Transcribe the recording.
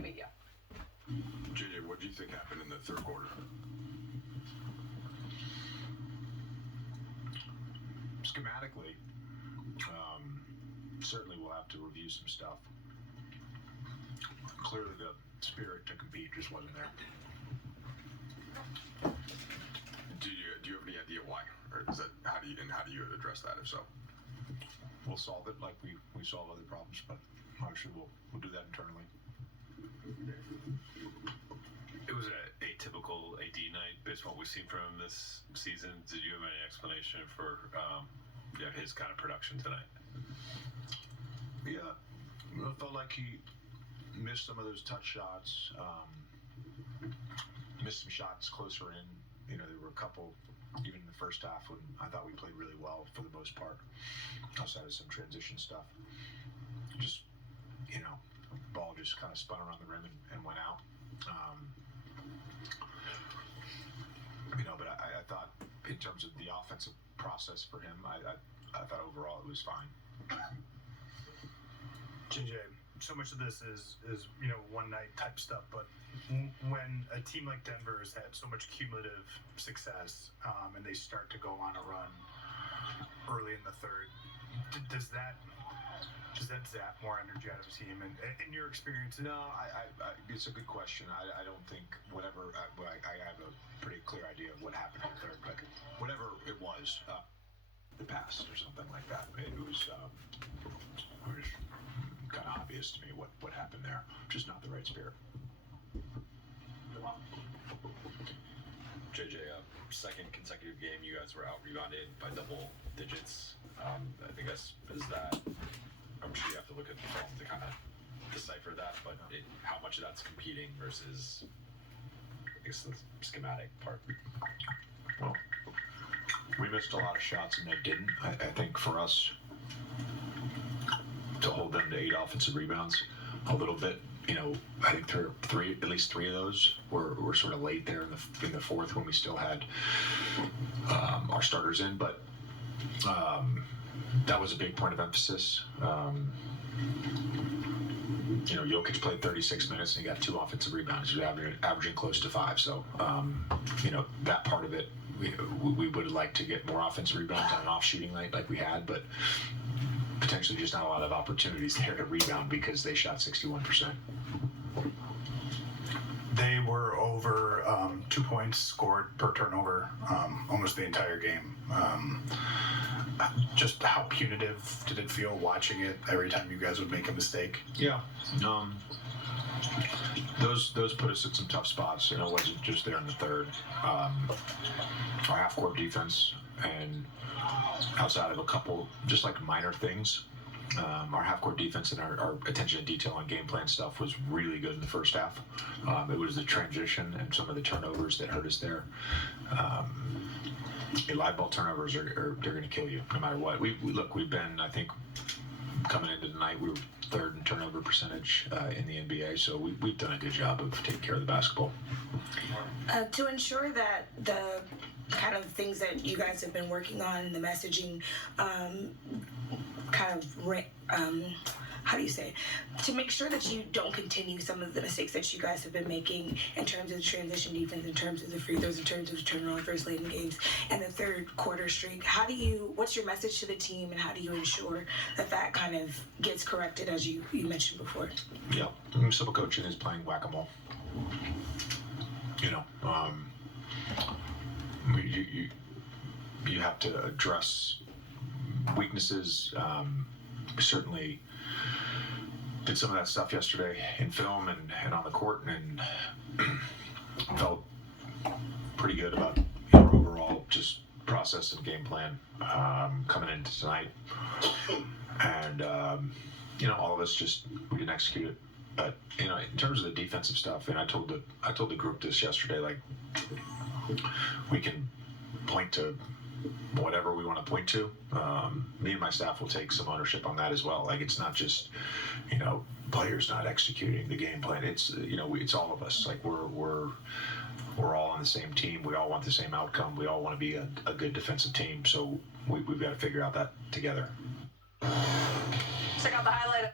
the media. JJ, what do you think happened in the third quarter? Schematically, certainly we'll have to review some stuff. Clearly the spirit to compete just wasn't there. Do you have any idea why? Or is that how do you address that if so? We'll solve it like we solve other problems, but obviously we'll do that internally. It was an atypical AD night based on what we've seen from him this season. Did you have any explanation for his kind of production tonight? Yeah, it felt like he missed some of those touch shots, missed some shots closer in. You know, there were a couple, even in the first half, when I thought we played really well for the most part, outside of some transition stuff. Just, ball just kind of spun around the rim and went out. But I thought in terms of the offensive process for him, I thought overall it was fine. JJ, so much of this is one night type stuff, but when a team like Denver has had so much cumulative success and they start to go on a run early in the third, does that zap more energy out of a team? And in your experience? No, I it's a good question. I don't think whatever. I have a pretty clear idea of what happened in the third, but whatever it was, the pass or something like that. It was kind of obvious to me what happened there. Just not the right spirit. JJ, second consecutive game you guys were out rebounded by double digits. I think is that. I'm sure you have to look at the film to kind of decipher that, but how much of that's competing versus, I guess, the schematic part. Well, we missed a lot of shots and they didn't. I think for us to hold them to 8 offensive rebounds a little bit, I think at least three of those were sort of late there in the fourth when we still had our starters in, but that was a big point of emphasis. Jokic played 36 minutes and he got 2 offensive rebounds. He was averaging close to 5. So, that part of it, we would like to get more offensive rebounds on an off shooting night like we had, but potentially just not a lot of opportunities there to rebound because they shot 61%. They were over 2 points scored per turnover almost the entire game. Just how punitive did it feel watching it every time you guys would make a mistake? Yeah. Those put us in some tough spots. It wasn't just there in the third. Our half-court defense and outside of a couple just like minor things, our half-court defense and our attention to detail on game plan stuff was really good in the first half. It was the transition and some of the turnovers that hurt us there. Live ball turnovers they're going to kill you no matter what. We've been, I think, coming into the night, we were 3rd in turnover percentage in the NBA, so we've done a good job of taking care of the basketball. To ensure that the kind of things that you guys have been working on and the messaging how do you say, to make sure that you don't continue some of the mistakes that you guys have been making in terms of the transition defense, in terms of the free throws, in terms of the turnovers late in games, and the third quarter streak. What's your message to the team, and how do you ensure that kind of gets corrected, as you mentioned before? Yeah, simple coaching is playing whack-a-mole. You have to address weaknesses. We certainly did some of that stuff yesterday in film and on the court, and felt pretty good about our overall just process and game plan coming into tonight. And all of us we didn't execute it. But in terms of the defensive stuff, and I told the group this yesterday, like, we can point to whatever we want to point to. Me and my staff will take some ownership on that as well. Like, it's not just players not executing the game plan. It's it's all of us. Like, we're all on the same team. We all want the same outcome. We all want to be a good defensive team. So we've got to figure out that together. Check out the highlight.